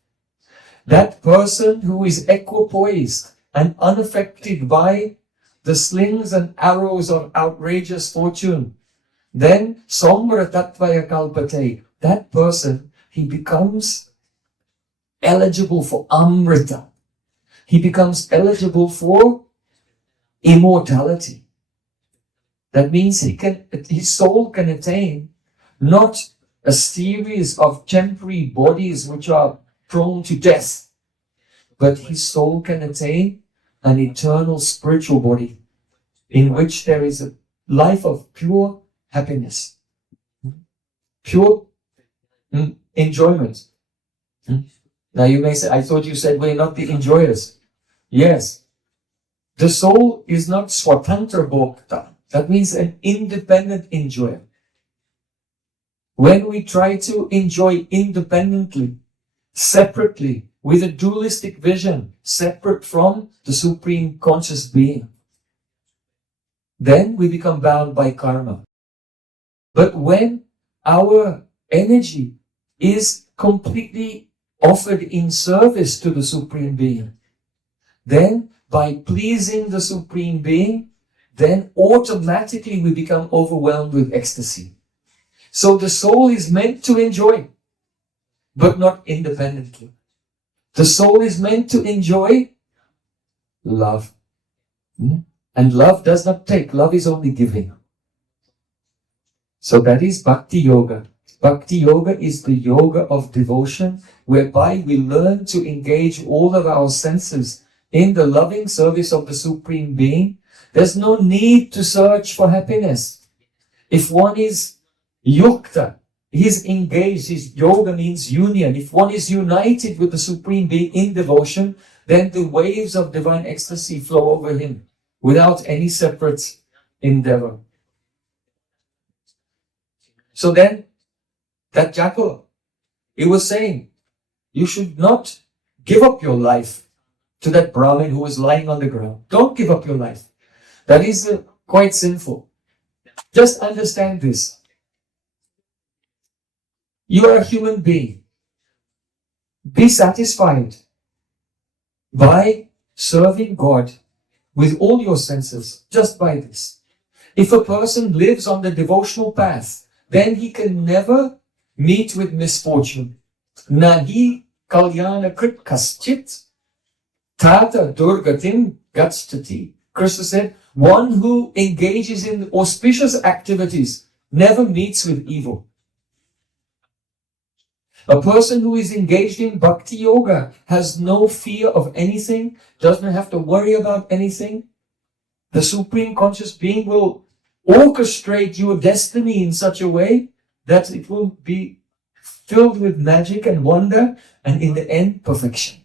That person who is equipoised and unaffected by the slings and arrows of outrageous fortune, then somra tattvaya kalpate, that person, he becomes eligible for amrita. He becomes eligible for immortality. That means his soul can attain not a series of temporary bodies which are prone to death, but his soul can attain an eternal spiritual body in which there is a life of pure happiness, pure enjoyment. Now you may say, I thought you said we're not the enjoyers. Yes. The soul is not swatantra bhokta. That means an independent enjoyer. When we try to enjoy independently, separately, with a dualistic vision, separate from the Supreme Conscious Being, then we become bound by karma. But when our energy is completely offered in service to the Supreme Being, then by pleasing the Supreme Being, then automatically we become overwhelmed with ecstasy. So the soul is meant to enjoy, but not independently. The soul is meant to enjoy love. And love does not take, love is only giving. So that is Bhakti Yoga. Bhakti Yoga is the yoga of devotion, whereby we learn to engage all of our senses in the loving service of the Supreme Being. There's no need to search for happiness. If one is yukta, he's engaged, his yoga means union. If one is united with the Supreme Being in devotion, then the waves of divine ecstasy flow over him without any separate endeavor. So then, that jackal, he was saying, you should not give up your life to that Brahmin who is lying on the ground. Don't give up your life. That is quite sinful. Just understand this. You are a human being. Be satisfied by serving God with all your senses, just by this. If a person lives on the devotional path, then he can never meet with misfortune. Nahi kalyana krit kaschit tata durgatim gatstati. Krishna said, one who engages in auspicious activities never meets with evil. A person who is engaged in bhakti yoga has no fear of anything, doesn't have to worry about anything. The Supreme Conscious Being will orchestrate your destiny in such a way that it will be filled with magic and wonder, and in the end, perfection.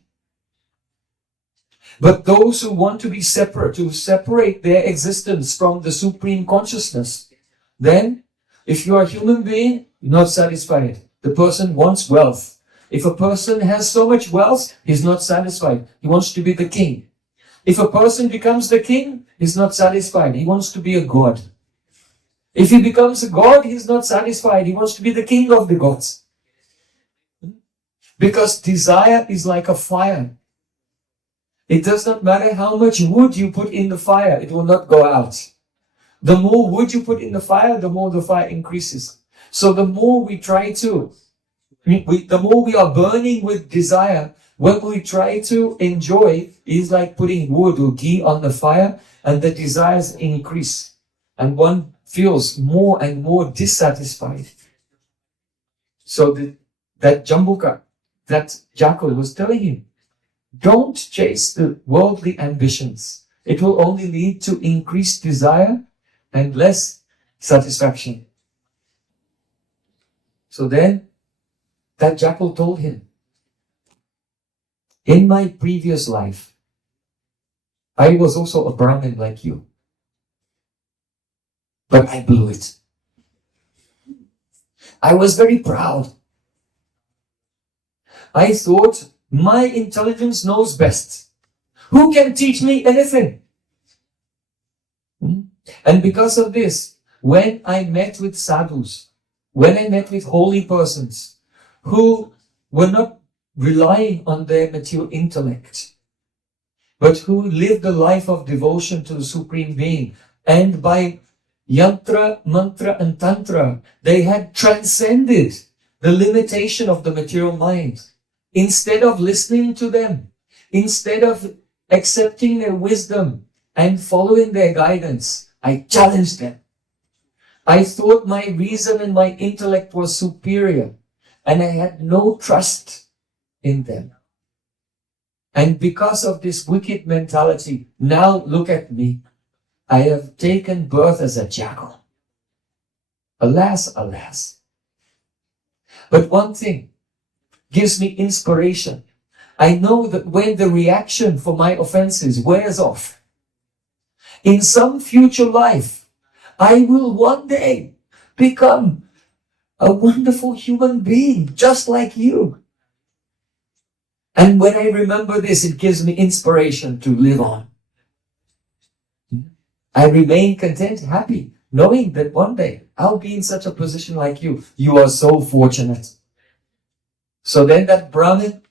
But those who want to be separate, to separate their existence from the Supreme Consciousness, then, if you are a human being, you're not satisfied. The person wants wealth. If a person has so much wealth, he's not satisfied. He wants to be the king. If a person becomes the king, he's not satisfied. He wants to be a god. If he becomes a god, he's not satisfied. He wants to be the king of the gods. Because desire is like a fire. It does not matter how much wood you put in the fire, it will not go out. The more wood you put in the fire, the more the fire increases. So the more we try to, the more we are burning with desire, when we try to enjoy, is like putting wood or ghee on the fire, and the desires increase. And one feels more and more dissatisfied. So that Jambuka, that jackal was telling him, don't chase the worldly ambitions. It will only lead to increased desire and less satisfaction. So then that jackal told him, in my previous life, I was also a Brahmin like you. But I blew it. I was very proud. I thought my intelligence knows best. Who can teach me anything? And because of this, when I met with sadhus, when I met with holy persons who were not relying on their material intellect, but who lived a life of devotion to the Supreme Being, and by Yantra, Mantra and Tantra, they had transcended the limitation of the material mind. Instead of listening to them, instead of accepting their wisdom and following their guidance, I challenged them. I thought my reason and my intellect was superior, and I had no trust in them. And because of this wicked mentality, now look at me. I have taken birth as a jackal. Alas, alas. But one thing gives me inspiration. I know that when the reaction for my offenses wears off, in some future life, I will one day become a wonderful human being, just like you. And when I remember this, it gives me inspiration to live on. I remain content, happy, knowing that one day I'll be in such a position like you. You are so fortunate. So then that Brahmin,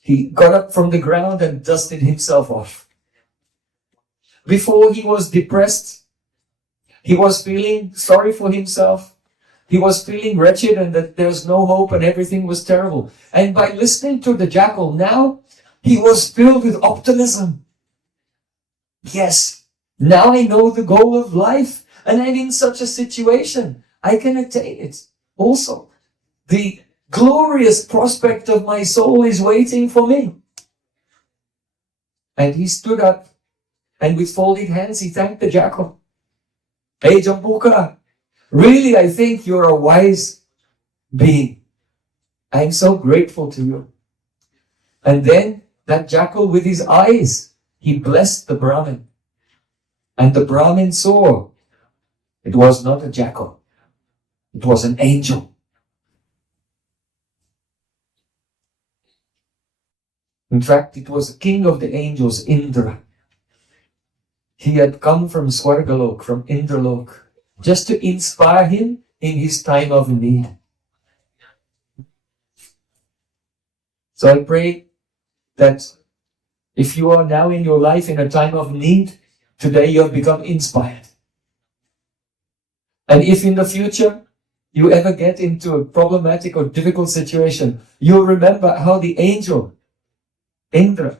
he got up from the ground and dusted himself off. Before he was depressed, he was feeling sorry for himself. He was feeling wretched and that there's no hope and everything was terrible. And by listening to the jackal, now he was filled with optimism. Yes. Now I know the goal of life, and I'm in such a situation. I can attain it. Also, the glorious prospect of my soul is waiting for me. And he stood up, and with folded hands, he thanked the jackal. Hey, Jambuka, really, I think you're a wise being. I'm so grateful to you. And then that jackal, with his eyes, he blessed the Brahmin. And the Brahmin saw it was not a jackal. It was an angel. In fact, it was the king of the angels, Indra. He had come from Swargalok, from Indralok, just to inspire him in his time of need. So I pray that if you are now in your life in a time of need, today you have become inspired. And if in the future you ever get into a problematic or difficult situation, you'll remember how the angel, Indra,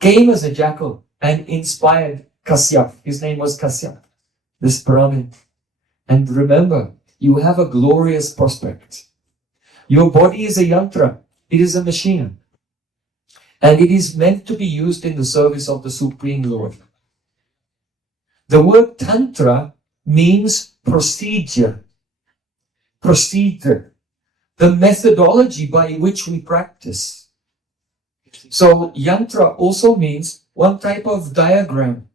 came as a jackal and inspired Kasyap. His name was Kasyap, this Brahmin. And remember, you have a glorious prospect. Your body is a yantra. It is a machine. And it is meant to be used in the service of the Supreme Lord. The word Tantra means procedure. Procedure. The methodology by which we practice. So Yantra also means one type of diagram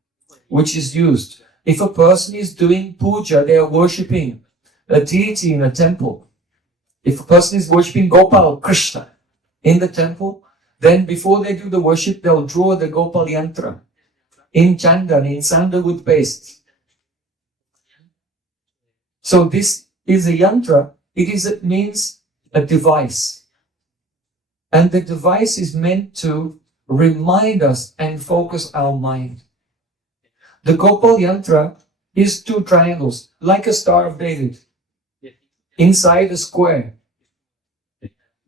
which is used. If a person is doing puja, they are worshipping a deity in a temple. If a person is worshipping Gopal, Krishna, in the temple, then before they do the worship, they'll draw the Gopal Yantra in chandan, in sandalwood paste. So this is a yantra. It means a device. And the device is meant to remind us and focus our mind. The Gopal Yantra is 2 triangles, like a Star of David, inside a square.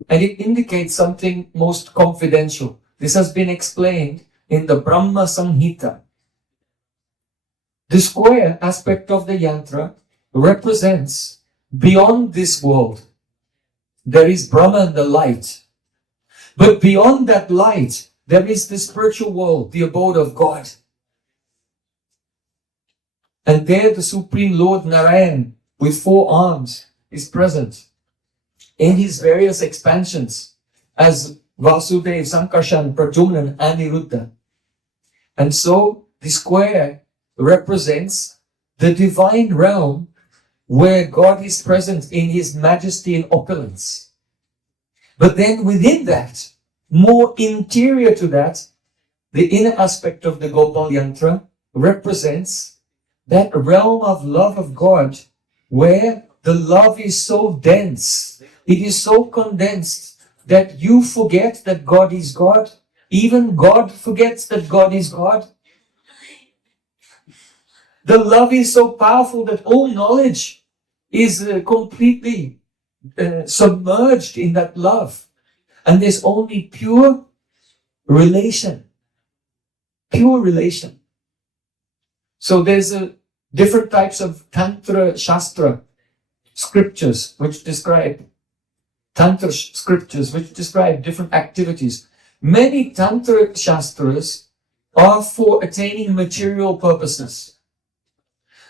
And it indicates something most confidential. This has been explained in the Brahma Samhita. The square aspect of the yantra represents beyond this world. There is Brahman, the light, But beyond that light, there is the spiritual world, the abode of God. And there the Supreme Lord Narayan, with 4 arms, is present in his various expansions as Vasudev, Sankarshan, Pradyumna, and Aniruddha. And so the square represents the divine realm where God is present in his majesty and opulence. But then within that, more interior to that, the inner aspect of the Gopal Yantra represents that realm of love of God where the love is so dense, it is so condensed that you forget that God is God. Even God forgets that God is God. The love is so powerful that all knowledge is completely submerged in that love. And there's only pure relation. Pure relation. So there's different types of Tantra Shastra scriptures which describe Tantra scriptures which describe different activities. Many Tantra Shastras are for attaining material purposes.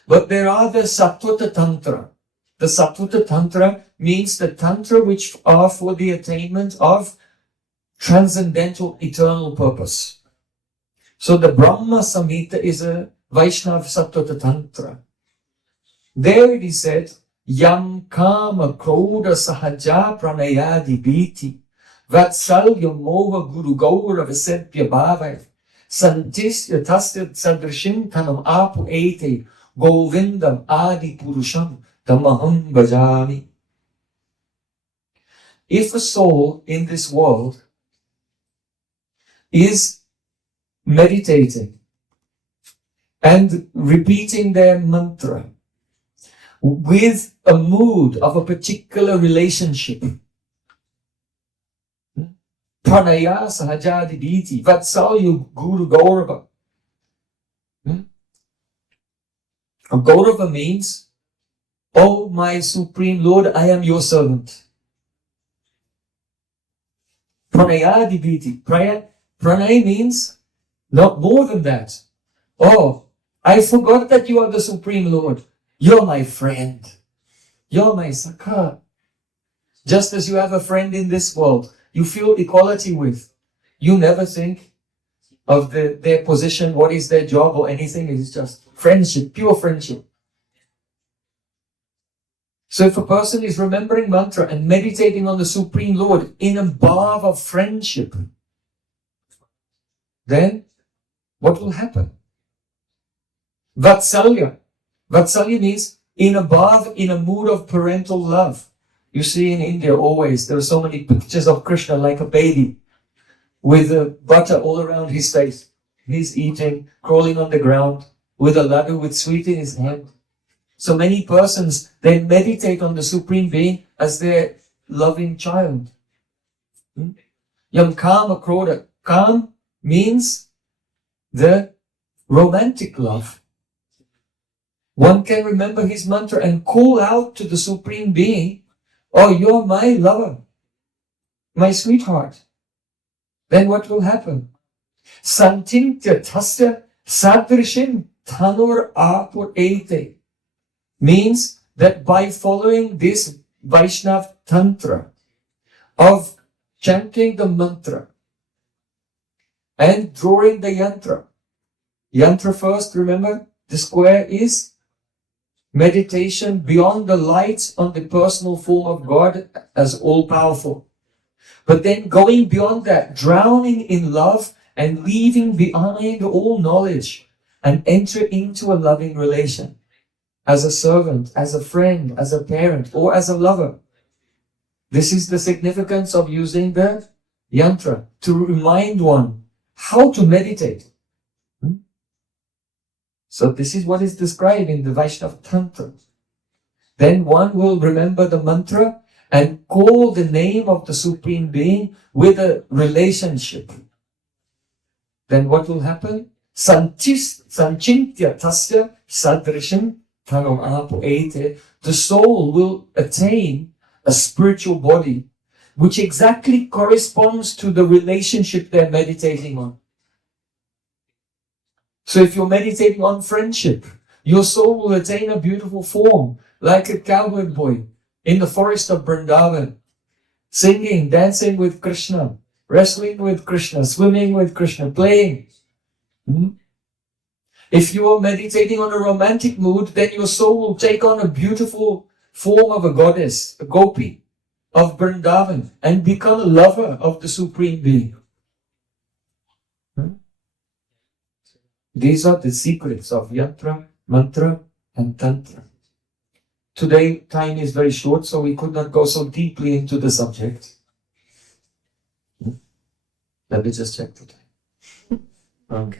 But there are the Sattvata Tantra. The Sattvata Tantra means the Tantra which are for the attainment of transcendental eternal purpose. So the Brahma Samhita is a Vaishnava Sattvata Tantra. There it is said, Yam Kama Krodha Sahaja Pranayadi Bhiti Vatsalya Moha Guru Gaura Vasepya Bhavai Santisya Tasya Sadrishim Tanam Apu Ete Govindam Adi Purusham Tamaham Bhajami. If a soul in this world is meditating and repeating their mantra with a mood of a particular relationship, Pranaya Sahajadi Bhiti Vatsalya Guru Gaurava. Gaurava means, oh my Supreme Lord, I am your servant. Pranayadi Bhiti. Pranay means not more than that. Oh, I forgot that you are the Supreme Lord. You're my friend. You're my Sakha. Just as you have a friend in this world, you feel equality with. You never think of their position, what is their job or anything. It is just friendship, pure friendship. So if a person is remembering mantra and meditating on the Supreme Lord in a bhav of friendship, then what will happen? Vatsalya. Vatsalya means in a bhav, in a mood of parental love. You see in India always, there are so many pictures of Krishna like a baby with butter all around his face. He's eating, crawling on the ground with a laddu with sweet in his hand. So many persons, they meditate on the Supreme Being as their loving child. Yam Kama Krodha. Kam means the romantic love. One can remember his mantra and call out to the Supreme Being, oh, you're my lover, my sweetheart. Then what will happen? Santintya tasya sadrishim tanur apur ete. Means that by following this Vaishnava Tantra of chanting the mantra and drawing the yantra. Yantra first, remember, the square is meditation beyond the light on the personal form of God as all-powerful. But then going beyond that, drowning in love and leaving behind all knowledge and enter into a loving relation. As a servant, as a friend, as a parent, or as a lover. This is the significance of using the yantra to remind one how to meditate. So this is what is described in the Vaishnava Tantra. Then one will remember the mantra and call the name of the Supreme Being with a relationship. Then what will happen? Sanchintya tasya sadrishim. The soul will attain a spiritual body which exactly corresponds to the relationship they're meditating on. So if you're meditating on friendship, your soul will attain a beautiful form, like a cowboy boy in the forest of Vrindavan, singing, dancing with Krishna, wrestling with Krishna, swimming with Krishna, playing. If you are meditating on a romantic mood, then your soul will take on a beautiful form of a goddess, a gopi of Vrindavan, and become a lover of the Supreme Being. These are the secrets of Yantra, Mantra, and Tantra. Today, time is very short, so we could not go so deeply into the subject. Let me just check the time. Okay.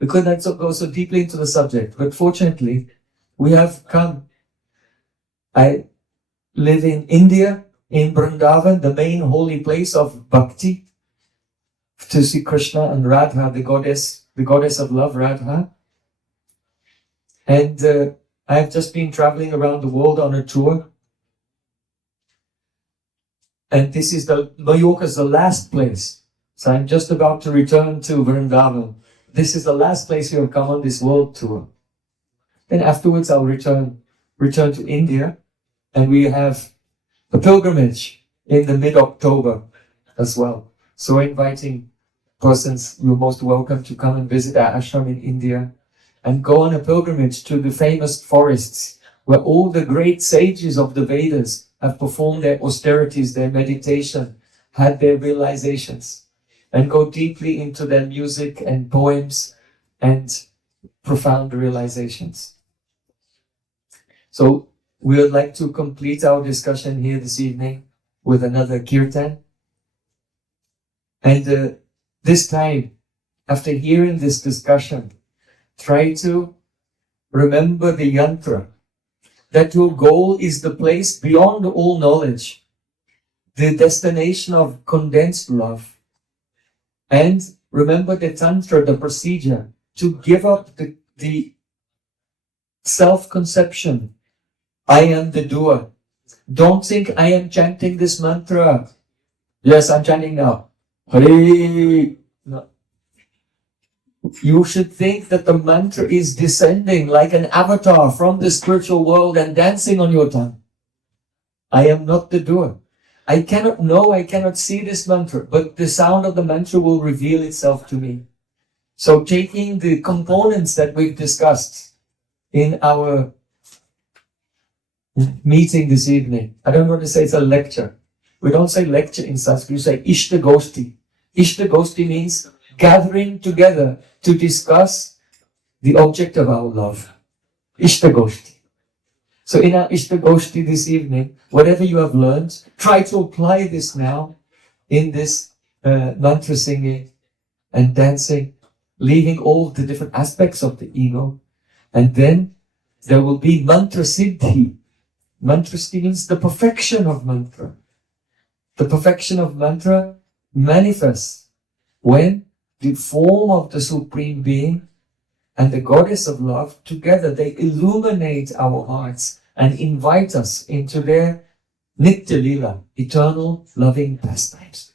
We could not go so deeply into the subject, but fortunately, we have come. I live in India, in Vrindavan, the main holy place of bhakti, to see Krishna and Radha, the goddess of love, Radha. And I've just been traveling around the world on a tour. And this is Mallorca is the last place. So I'm just about to return to Vrindavan. This is the last place we have come on this world tour. Then afterwards I'll return to India, and we have a pilgrimage in the mid-October as well. So we're inviting persons, you're most welcome to come and visit our ashram in India and go on a pilgrimage to the famous forests where all the great sages of the Vedas have performed their austerities, their meditation, had their realizations, and go deeply into their music and poems and profound realizations. So we would like to complete our discussion here this evening with another kirtan. And this time, after hearing this discussion, try to remember the yantra, that your goal is the place beyond all knowledge, the destination of condensed love. And remember the Tantra, the procedure, to give up the self-conception. I am the doer. Don't think I am chanting this mantra. Yes, I'm chanting now. Hari. No. You should think that the mantra is descending like an avatar from the spiritual world and dancing on your tongue. I am not the doer. I cannot know, I cannot see this mantra, but the sound of the mantra will reveal itself to me. So taking the components that we've discussed in our meeting this evening, I don't want to say it's a lecture. We don't say lecture in Sanskrit, we say Ishta Goshti. Ishta Goshti means gathering together to discuss the object of our love. Ishta Goshti. So in our Ishta Goshti this evening, whatever you have learned, try to apply this now in this mantra singing and dancing, leaving all the different aspects of the ego. And then there will be mantra siddhi. Mantra siddhi means the perfection of mantra. The perfection of mantra manifests when the form of the Supreme Being and the Goddess of Love together, they illuminate our hearts and invite us into their Nitya Lila, eternal loving pastimes.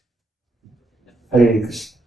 Hare Krishna.